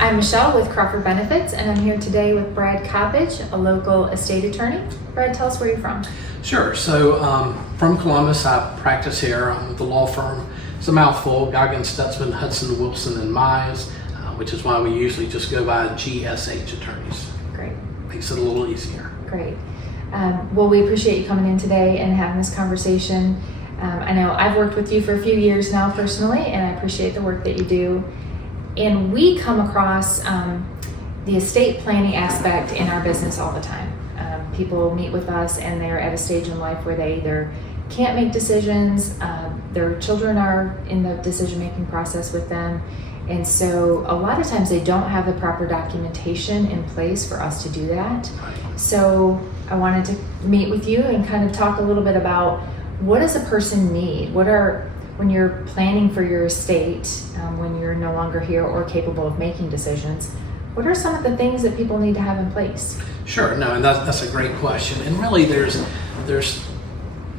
I'm Michelle with Crawford Benefits, and I'm here today with Brad Coppedge, a local estate attorney. Brad, tell us where you're from. Sure. So from Columbus, I practice here with the law firm. It's a mouthful: Goggins, Stutzman, Hudson, Wilson, and Mize, which is why we usually just go by GSH attorneys. Great. Makes it a little easier. Great. Well, we appreciate you coming in today and having this conversation. I know I've worked with you for a few years now personally, and I appreciate the work that you do. And we come across the estate planning aspect in our business all the time. People meet with us and they're at a stage in life where they either can't make decisions, their children are in the decision-making process with them, and so a lot of times they don't have the proper documentation in place for us to do that. So I wanted to meet with you and kind of talk a little bit about what does a person need? When you're planning for your estate, when you're no longer here or capable of making decisions, what are some of the things that people need to have in place? Sure. No, and that's a great question. And really, there's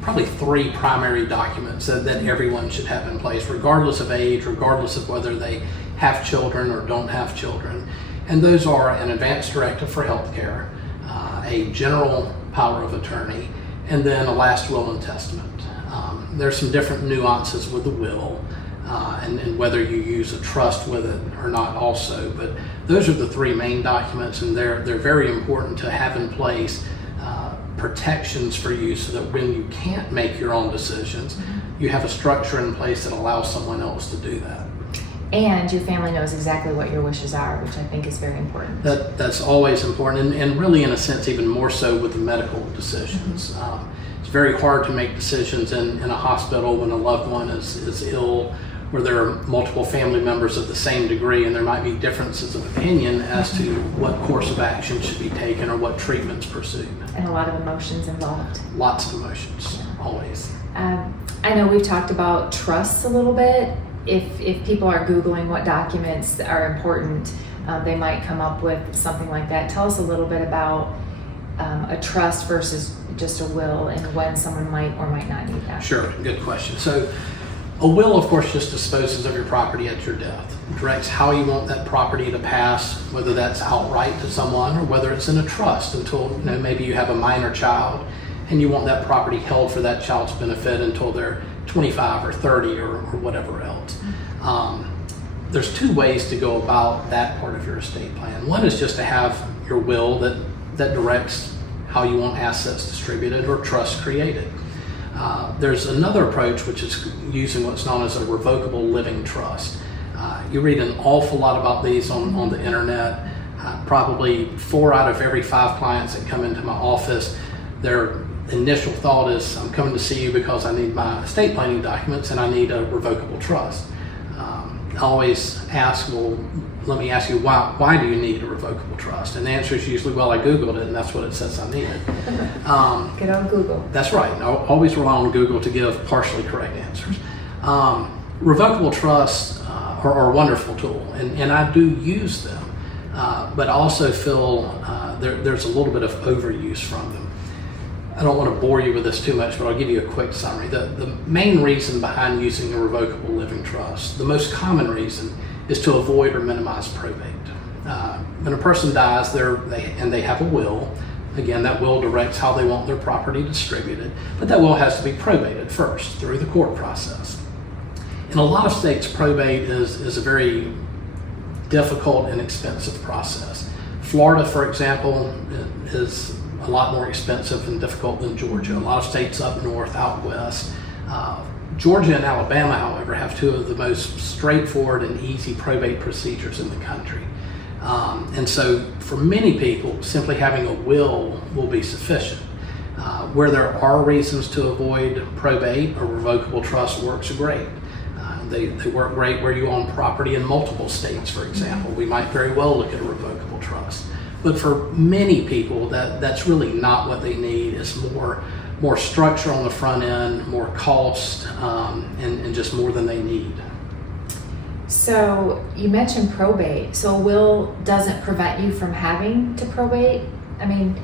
probably three primary documents that everyone should have in place, regardless of age, regardless of whether they have children or don't have children. And those are an advance directive for healthcare, a general power of attorney, and then a last will and testament. There's some different nuances with the will and whether you use a trust with it or not also, but those are the three main documents, and they're very important to have in place protections for you so that when you can't make your own decisions, you have a structure in place that allows someone else to do that. And your family knows exactly what your wishes are, which I think is very important. That's always important, and really in a sense even more so with the medical decisions. It's very hard to make decisions in a hospital when a loved one is ill, where there are multiple family members of the same degree, and there might be differences of opinion as to what course of action should be taken or what treatments pursued. And a lot of emotions involved. Lots of emotions, always. I know we've talked about trusts a little bit. If people are Googling what documents are important, they might come up with something like that. Tell us a little bit about a trust versus just a will, and when someone might or might not need that. Sure, good question. So a will, of course, just disposes of your property at your death. It directs how you want that property to pass, whether that's outright to someone or whether it's in a trust until maybe you have a minor child and you want that property held for that child's benefit until they're 25 or 30 or whatever else. There's two ways to go about that part of your estate plan. One is just to have your will that directs how you want assets distributed or trust created. There's another approach, which is using what's known as a revocable living trust. You read an awful lot about these on the internet. Probably 4 out of every 5 clients that come into my office, their initial thought is, I'm coming to see you because I need my estate planning documents and I need a revocable trust. I always ask, well, let me ask you, why do you need a revocable trust? And the answer is usually, well, I Googled it and that's what it says I needed. Get on Google. That's right. I always rely on Google to give partially correct answers. Revocable trusts are a wonderful tool, and I do use them, but I also feel there's a little bit of overuse from them. I don't want to bore you with this too much, but I'll give you a quick summary. The main reason behind using a revocable living trust, the most common reason, is to avoid or minimize probate. When a person dies and they have a will, again, that will directs how they want their property distributed, but that will has to be probated first through the court process. In a lot of states, probate is a very difficult and expensive process. Florida, for example, is a lot more expensive and difficult than Georgia. A lot of states up north, out west. Georgia and Alabama, however, have two of the most straightforward and easy probate procedures in the country. And so for many people, simply having a will be sufficient. Where there are reasons to avoid probate, a revocable trust works great. They work great where you own property in multiple states, for example. We might very well look at a revocable trust. But for many people, that's really not what they need. It's more structure on the front end, more cost, and just more than they need. So you mentioned probate. So a will doesn't prevent you from having to probate? I mean...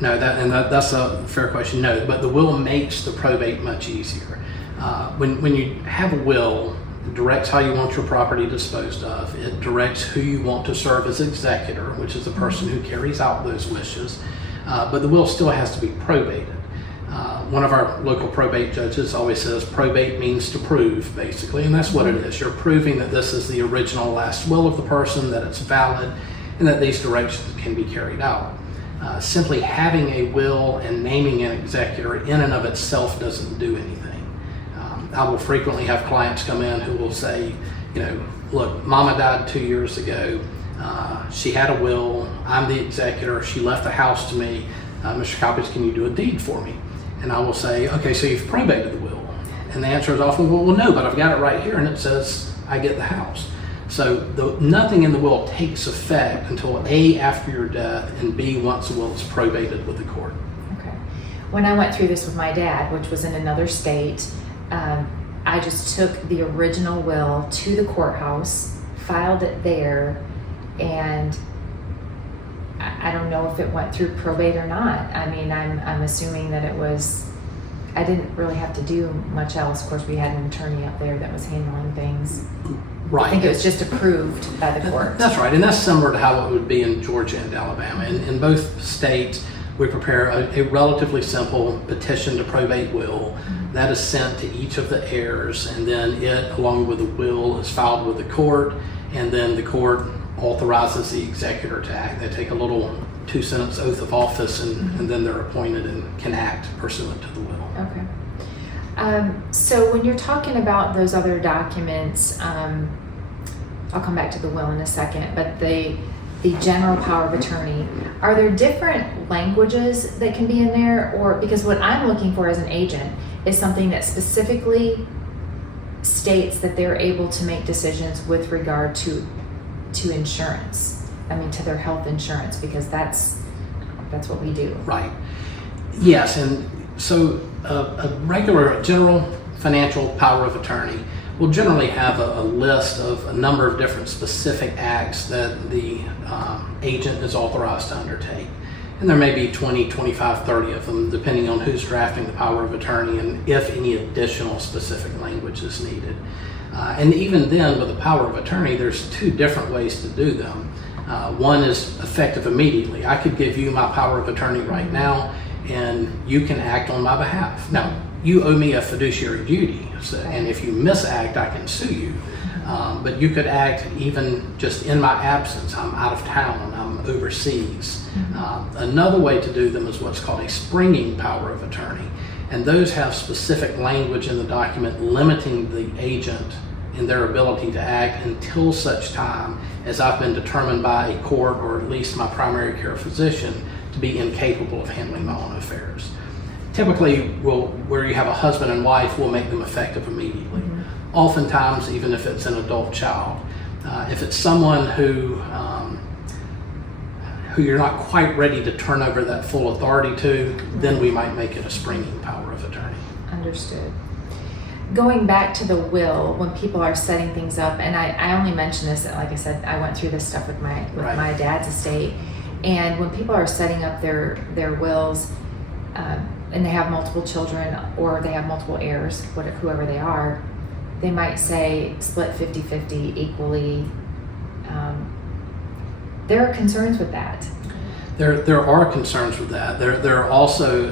No, that's a fair question. No, but the will makes the probate much easier. When you have a will, It directs how you want your property disposed of. It directs who you want to serve as executor, which is the person who carries out those wishes. But the will still has to be probated. One of our local probate judges always says probate means to prove, basically, and that's what it is. You're proving that this is the original last will of the person, that it's valid, and that these directions can be carried out. Simply having a will and naming an executor in and of itself doesn't do anything. I will frequently have clients come in who will say, look, Mama died 2 years ago. She had a will. I'm the executor. She left the house to me. Mr. Coppage, can you do a deed for me? And I will say, okay, so you've probated the will. And the answer is often, well, no, but I've got it right here and it says I get the house. So nothing in the will takes effect until A, after your death, and B, once the will is probated with the court. Okay. When I went through this with my dad, which was in another state, I just took the original will to the courthouse, filed it there, and I don't know if it went through probate or not. I mean, I'm assuming that it was, I didn't really have to do much else. Of course, we had an attorney up there that was handling things. Right. I think it was just approved by the court. That's right, and that's similar to how it would be in Georgia and Alabama. In both states, we prepare a relatively simple petition to probate will. That is sent to each of the heirs, and then it, along with the will, is filed with the court, and then the court authorizes the executor to act. They take a little 2-sentence oath of office, and then they're appointed and can act pursuant to the will. Okay. So when you're talking about those other documents, I'll come back to the will in a second, but the general power of attorney, are there different languages that can be in there? Or because what I'm looking for as an agent is something that specifically states that they're able to make decisions with regard to insurance. I mean, to their health insurance, because that's what we do. Right. Yes, and so a regular general financial power of attorney will generally have a list of a number of different specific acts that the agent is authorized to undertake. And there may be 20, 25, 30 of them, depending on who's drafting the power of attorney and if any additional specific language is needed. And even then, with the power of attorney, there's 2 different ways to do them. One is effective immediately. I could give you my power of attorney right now, and you can act on my behalf. Now, you owe me a fiduciary duty, and if you misact, I can sue you. But you could act even just in my absence. I'm out of town, I'm overseas. Another way to do them is what's called a springing power of attorney. And those have specific language in the document limiting the agent in their ability to act until such time as I've been determined by a court, or at least my primary care physician, to be incapable of handling my own affairs. Typically, where you have a husband and wife, we'll make them effective immediately. Oftentimes, even if it's an adult child. If it's someone who you're not quite ready to turn over that full authority to, then we might make it a springing power of attorney. Understood. Going back to the will, when people are setting things up, and I only mention this, like I said, I went through this stuff with my dad's estate, and when people are setting up their wills, and they have multiple children or they have multiple heirs, whoever they are, they might say split 50-50 equally. There are concerns with that. There are concerns with that. There are also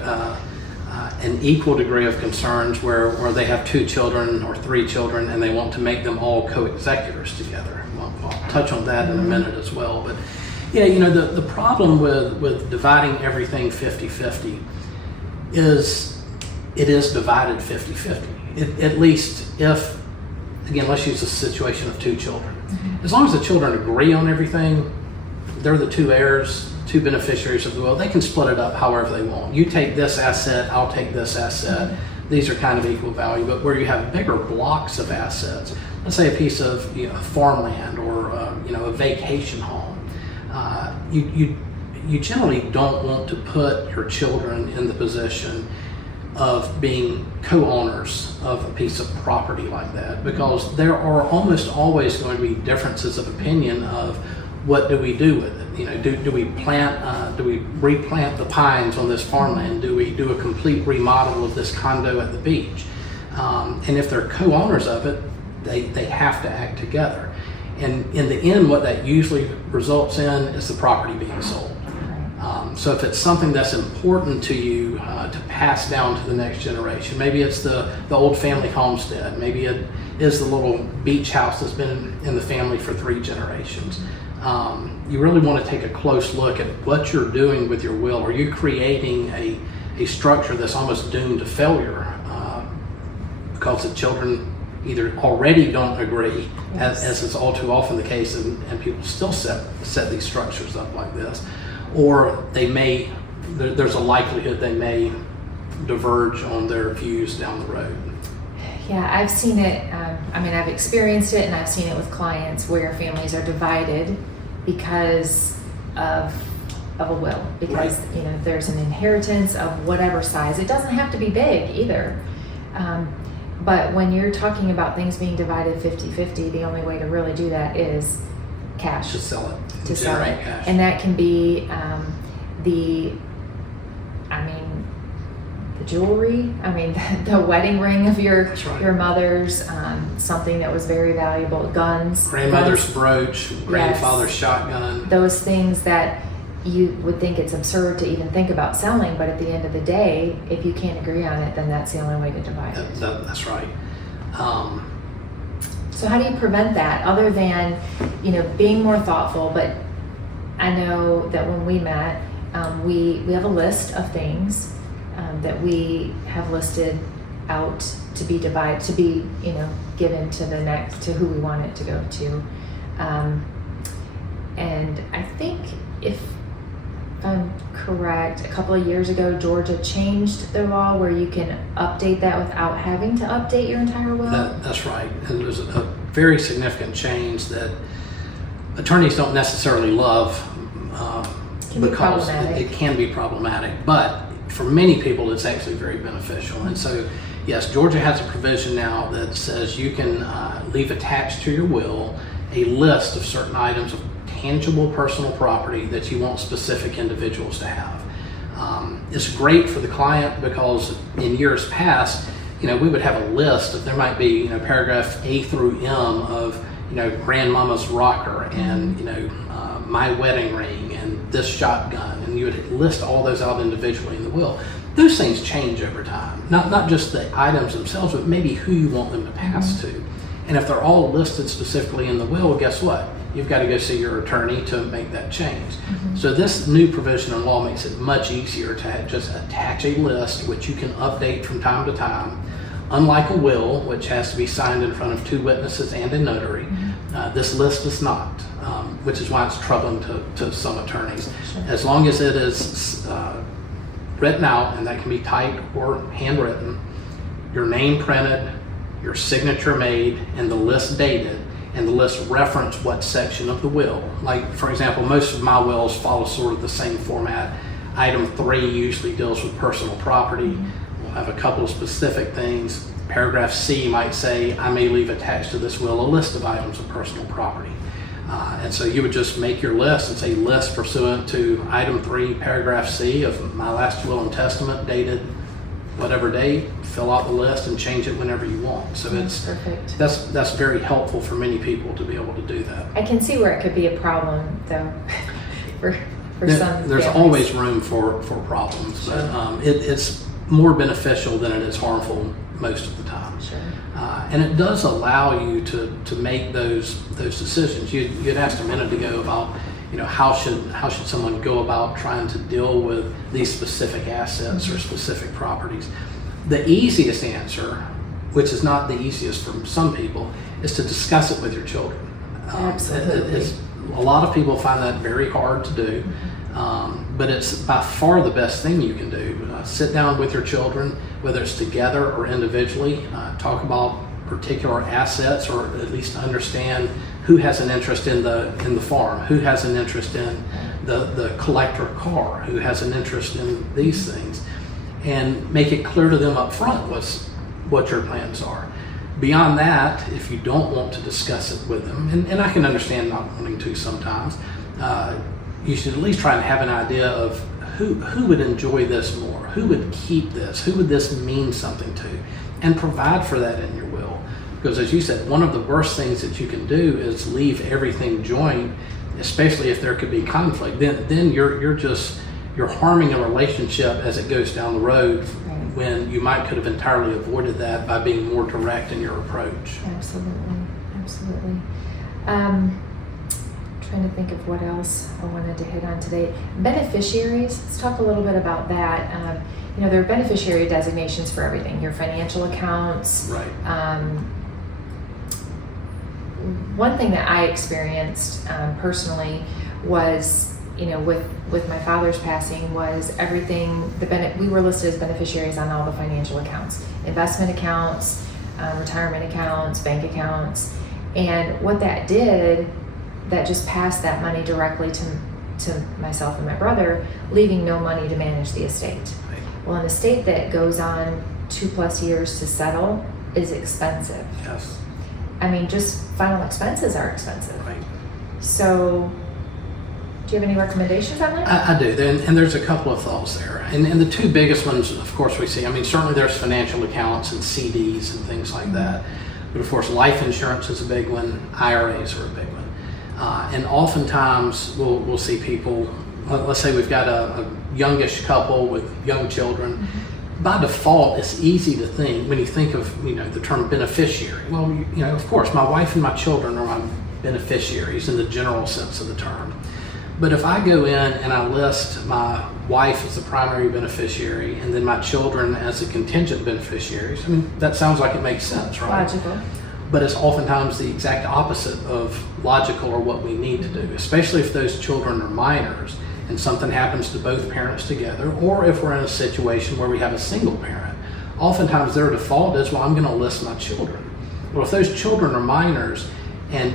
an equal degree of concerns where they have 2 children or 3 children and they want to make them all co-executors together. Well, I'll touch on that in a minute as well. But yeah, the problem with dividing everything 50-50 is it is divided 50-50. At least if, again, let's use a situation of 2 children. As long as the children agree on everything, they're the 2 heirs, 2 beneficiaries of the will, they can split it up however they want. You take this asset, I'll take this asset. These are kind of equal value. But where you have bigger blocks of assets, let's say a piece of farmland or a vacation home, you generally don't want to put your children in the position of being co-owners of a piece of property like that, because there are almost always going to be differences of opinion of what do we do with it. Do we plant? Do we replant the pines on this farmland? Do we do a complete remodel of this condo at the beach? And if they're co-owners of it, They have to act together. And in the end, what that usually results in is the property being sold. So if it's something that's important to you to pass down to the next generation, maybe it's the old family homestead, maybe it is the little beach house that's been in the family for 3 generations. You really want to take a close look at what you're doing with your will. Are you creating a structure that's almost doomed to failure because the children either already don't agree, as is all too often the case, and people still set these structures up like this, or there's a likelihood they may diverge on their views down the road. Yeah, I've seen it. I've experienced it, and I've seen it with clients where families are divided because of a will, because there's an inheritance of whatever size. It doesn't have to be big either. But when you're talking about things being divided 50-50, the only way to really do that is cash. To sell it. To sell it. Cash. And that can be the jewelry, the wedding ring of your mother's, something that was very valuable, guns. Grandmother's brooch, grandfather's shotgun. Those things that you would think it's absurd to even think about selling, but at the end of the day, if you can't agree on it, then that's the only way to divide it. That's right. So how do you prevent that other than, being more thoughtful? But I know that when we met, we have a list of things that we have listed out to be divided, to be, given to who we want it to go to. And I think if I'm correct, a couple of years ago, Georgia changed their law where you can update that without having to update your entire will. That's right. And there's a very significant change that attorneys don't necessarily love because it can be problematic. But for many people, it's actually very beneficial. And so, yes, Georgia has a provision now that says you can leave attached to your will a list of certain items of tangible personal property that you want specific individuals to have. It's great for the client because in years past, we would have a list of, there might be, paragraph A through M of, grandmama's rocker and, my wedding ring and this shotgun, and you would list all those out individually in the will. Those things change over time. Not just the items themselves, but maybe who you want them to pass to. And if they're all listed specifically in the will, guess what? You've got to go see your attorney to make that change. So this new provision in law makes it much easier to just attach a list which you can update from time to time. Unlike a will, which has to be signed in front of 2 witnesses and a notary, this list does not, which is why it's troubling to some attorneys. Sure. As long as it is written out, and that can be typed or handwritten, your name printed, your signature made, and the list dated, and the list reference what section of the will. Like, for example, most of my wills follow sort of the same format. Item 3 usually deals with personal property. We'll have a couple of specific things. Paragraph C might say, I may leave attached to this will a list of items of personal property. And so you would just make your list and say list pursuant to item 3, paragraph C of my last will and testament dated whatever date, fill out the list and change it whenever you want. So That's perfect. That's very helpful for many people to be able to do that. I can see where it could be a problem though for some There's families. always room for problems, Sure. but it's more beneficial than it is harmful most of the time. Sure. And it does allow you to make those decisions. You had asked a minute ago about how should someone go about trying to deal with these specific assets or specific properties. The easiest answer, which is not the easiest for some people, is to discuss it with your children. Absolutely. A lot of people find that very hard to do, but it's by far the best thing you can do. Sit down with your children, whether it's together or individually, talk about particular assets, or at least understand who has an interest in the farm, who has an interest in the collector car, who has an interest in these things, and make it clear to them up front what your plans are. Beyond that, if you don't want to discuss it with them, and I can understand not wanting to sometimes, you should at least try and have an idea of who would enjoy this more, who would keep this, who would this mean something to, and provide for that in your will. Because as you said, one of the worst things that you can do is leave everything joint, especially if there could be conflict. Then you're harming a relationship as it goes down the road, when you could have entirely avoided that by being more direct in your approach. Absolutely. Trying to think of what else I wanted to hit on today. Beneficiaries, let's talk a little bit about that. There are beneficiary designations for everything, your financial accounts. Right. One thing that I experienced personally was, with my father's passing, was everything, we were listed as beneficiaries on all the financial accounts, investment accounts, retirement accounts, bank accounts. And what that did, that just passed that money directly to myself and my brother, leaving no money to manage the estate. Right. Well, an estate that goes on 2+ years to settle is expensive. Yes. I mean, just final expenses are expensive. Right. So, do you have any recommendations on that? I do, and there's a couple of thoughts there. And the two biggest ones, of course, we see, certainly there's financial accounts and CDs and things like that. But of course, life insurance is a big one, IRAs are a big one. And oftentimes we'll see people, let's say we've got a youngish couple with young children. By default, it's easy to think, when you think of the term beneficiary, well, of course, my wife and my children are my beneficiaries in the general sense of the term. But if I go in and I list my wife as the primary beneficiary and then my children as the contingent beneficiaries, that sounds like it makes sense, right? Logical. But it's oftentimes the exact opposite of logical or what we need to do, especially if those children are minors and something happens to both parents together, or if we're in a situation where we have a single parent. Oftentimes their default is, well, I'm going to list my children. Well, if those children are minors and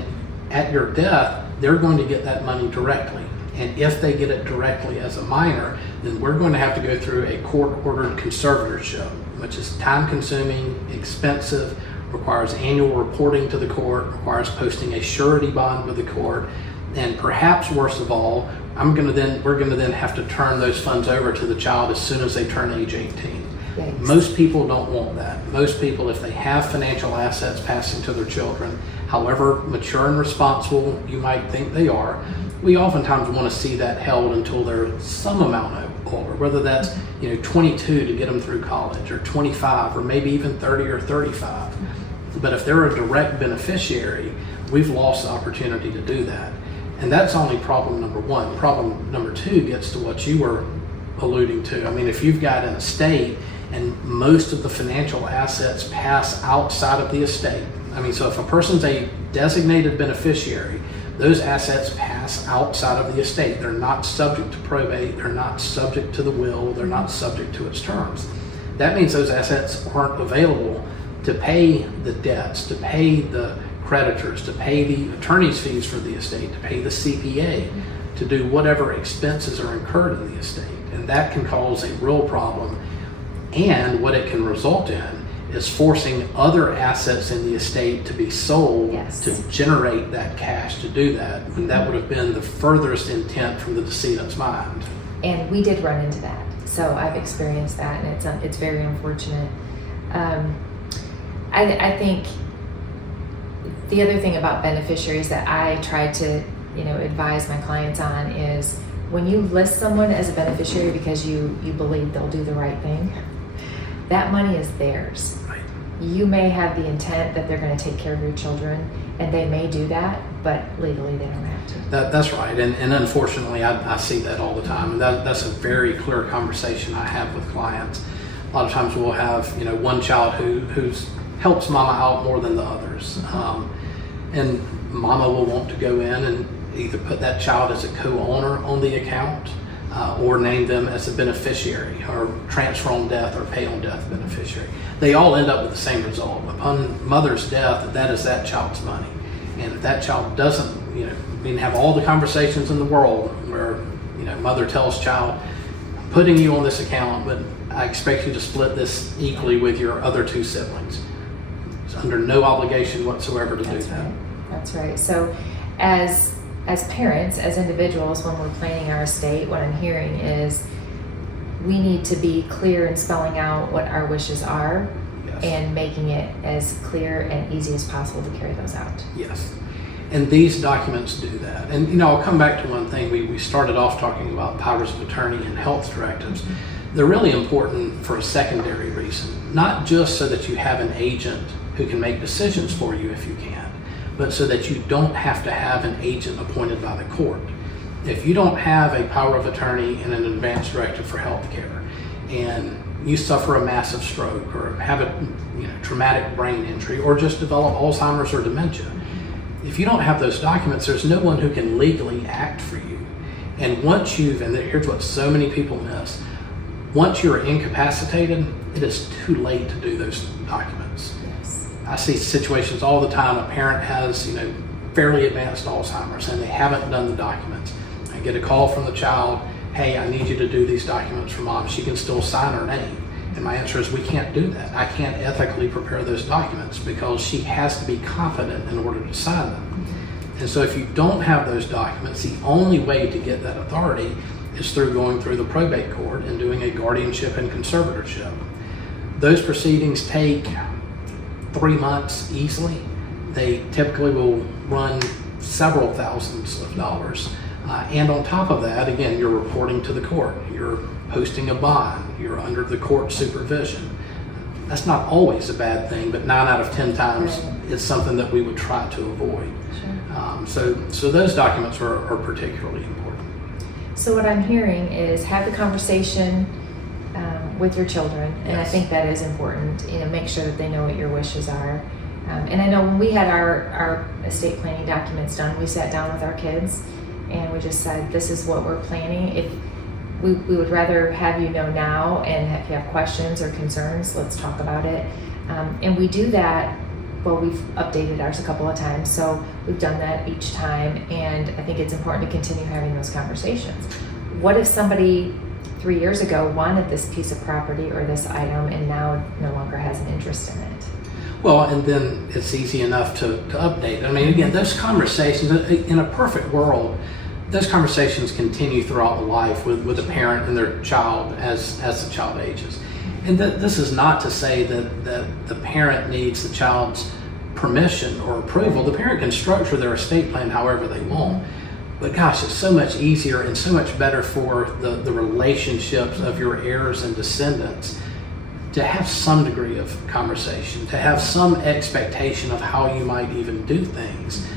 at your death, they're going to get that money directly. And if they get it directly as a minor, then we're going to have to go through a court-ordered conservatorship, which is time-consuming, expensive, requires annual reporting to the court, requires posting a surety bond with the court, and perhaps worst of all, we're going to then have to turn those funds over to the child as soon as they turn age 18. Yikes. Most people don't want that. Most people, if they have financial assets passing to their children, however mature and responsible you might think they are, we oftentimes want to see that held until they're some amount older, whether that's 22 to get them through college, or 25, or maybe even 30 or 35. But if they're a direct beneficiary, we've lost the opportunity to do that. And that's only problem number one. Problem number two gets to what you were alluding to. If you've got an estate and most of the financial assets pass outside of the estate, so if a person's a designated beneficiary, those assets pass outside of the estate. They're not subject to probate, they're not subject to the will, they're not subject to its terms. That means those assets aren't available to pay the debts, to pay the creditors, to pay the attorney's fees for the estate, to pay the CPA, to do whatever expenses are incurred in the estate. And that can cause a real problem. And what it can result in is forcing other assets in the estate to be sold to generate that cash to do that. And that would have been the furthest intent from the decedent's mind. And we did run into that. So I've experienced that, and it's very unfortunate. I think the other thing about beneficiaries that I try to advise my clients on is, when you list someone as a beneficiary because you believe they'll do the right thing, that money is theirs. Right. You may have the intent that they're going to take care of your children, and they may do that, but legally they don't have to. That's right, and unfortunately I see that all the time, and that's a very clear conversation I have with clients. A lot of times we'll have one child who's helps mama out more than the others, and mama will want to go in and either put that child as a co-owner on the account, or name them as a beneficiary, or transfer on death or pay on death beneficiary. They all end up with the same result. Upon mother's death, that is that child's money. And if that child doesn't, have all the conversations in the world where, mother tells child, I'm putting you on this account, but I expect you to split this equally with your other two siblings. It's under no obligation whatsoever to do that. Right. That's right. So as parents, as individuals, when we're planning our estate, what I'm hearing is we need to be clear in spelling out what our wishes are. Yes. and making it as clear and easy as possible to carry those out. Yes. And these documents do that. And I'll come back to one thing. We started off talking about powers of attorney and health directives. They're really important for a secondary reason, not just so that you have an agent who can make decisions for you if you can, but so that you don't have to have an agent appointed by the court. If you don't have a power of attorney and an advance directive for health care, and you suffer a massive stroke or have a traumatic brain injury or just develop Alzheimer's or dementia, if you don't have those documents, there's no one who can legally act for you. And here's what so many people miss, once you're incapacitated, it is too late to do those documents. Yes. I see situations all the time. A parent has, fairly advanced Alzheimer's and they haven't done the documents. I get a call from the child, hey, I need you to do these documents for mom. She can still sign her name. And my answer is, we can't do that. I can't ethically prepare those documents because she has to be confident in order to sign them. And so if you don't have those documents, the only way to get that authority is through going through the probate court and doing a guardianship and conservatorship. Those proceedings take 3 months easily. They typically will run several thousands of dollars. And on top of that, again, you're reporting to the court. You're posting a bond. You're under the court supervision. That's not always a bad thing, but 9 out of 10 times it's something that we would try to avoid. Sure. So those documents are particularly important. So what I'm hearing is have the conversation with your children, and I think that is important. Make sure that they know what your wishes are. And I know when we had our estate planning documents done, we sat down with our kids and we just said, this is what we're planning. If we would rather have you know now, and if you have questions or concerns, let's talk about it. And we do that. Well, we've updated ours a couple of times, so we've done that each time, and I think it's important to continue having those conversations. What if somebody 3 years ago wanted this piece of property or this item and now no longer has an interest in it? Well, and then it's easy enough to update. I mean, again, those conversations, in a perfect world, those conversations continue throughout the life with a parent and their child as the child ages. And this is not to say that the parent needs the child's permission or approval. The parent can structure their estate plan however they want. But gosh, it's so much easier and so much better for the relationships of your heirs and descendants to have some degree of conversation, to have some expectation of how you might even do things.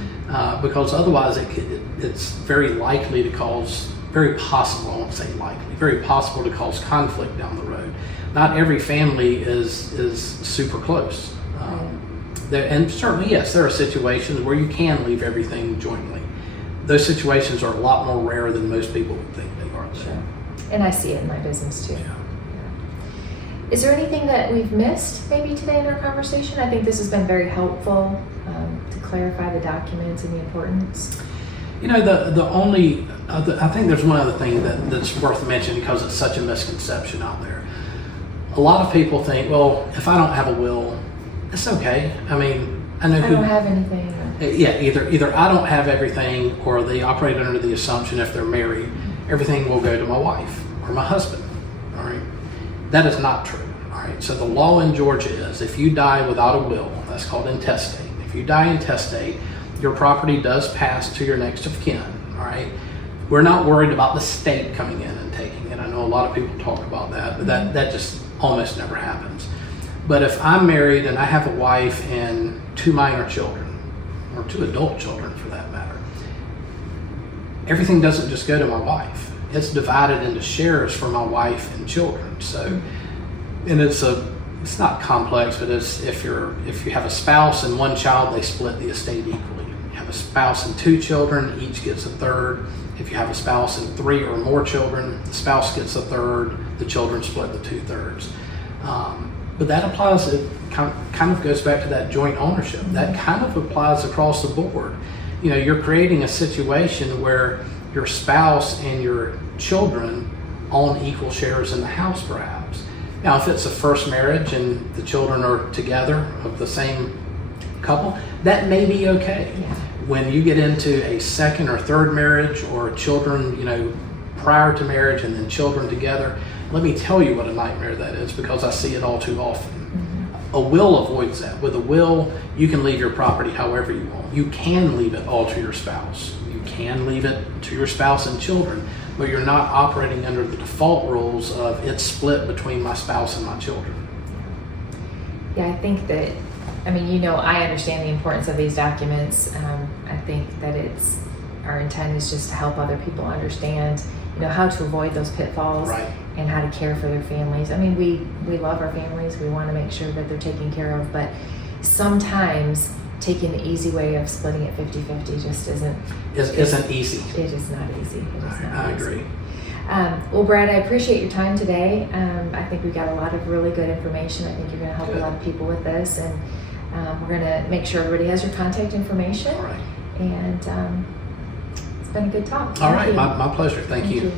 Because otherwise it's very likely to cause, very possible, I won't say likely, very possible to cause conflict down the road. Not every family is super close. And certainly, yes, there are situations where you can leave everything jointly. Those situations are a lot more rare than most people would think they are. Sure. And I see it in my business too. Yeah. Is there anything that we've missed maybe today in our conversation? I think this has been very helpful to clarify the documents and the importance. I think there's one other thing that's worth mentioning because it's such a misconception out there. A lot of people think, well, if I don't have a will, it's okay. I mean, I know I don't have anything. Yeah, either I don't have everything, or they operate under the assumption if they're married, everything will go to my wife or my husband. All right, that is not true. All right, so the law in Georgia is if you die without a will, that's called intestate. If you die intestate, your property does pass to your next of kin. All right, we're not worried about the state coming in and taking it. I know a lot of people talk about that, but that just almost never happens. But if I'm married and I have a wife and 2 minor children, or 2 adult children for that matter, everything doesn't just go to my wife. It's divided into shares for my wife and children. So, and it's not complex, but it's if you have a spouse and 1 child, they split the estate equally. You have a spouse and 2 children, each gets a third. If you have a spouse and 3 or more children, the spouse gets a third, the children split the 2/3. But that applies, it kind of goes back to that joint ownership. That kind of applies across the board. You're creating a situation where your spouse and your children own equal shares in the house perhaps. Now, if it's a first marriage and the children are together of the same couple, that may be okay. Yeah. When you get into a second or third marriage or children, prior to marriage and then children together, let me tell you what a nightmare that is because I see it all too often. A will avoids that. With a will, you can leave your property however you want. You can leave it all to your spouse. You can leave it to your spouse and children, but you're not operating under the default rules of it's split between my spouse and my children. Yeah, I think that, I mean, you know, I understand the importance of these documents. I think that our intent is just to help other people understand, you know, how to avoid those pitfalls. Right. And how to care for their families. I mean, we love our families. We want to make sure that they're taken care of, but sometimes taking the easy way of splitting it 50-50 just isn't easy. It is not easy. It is not I easy. agree. Well, Brad, I appreciate your time today. I think we got a lot of really good information. I think you're going to help a lot of people with this, and we're going to make sure everybody has your contact information. All right. And it's been a good talk. All Thank right, you. my pleasure. Thank you. you.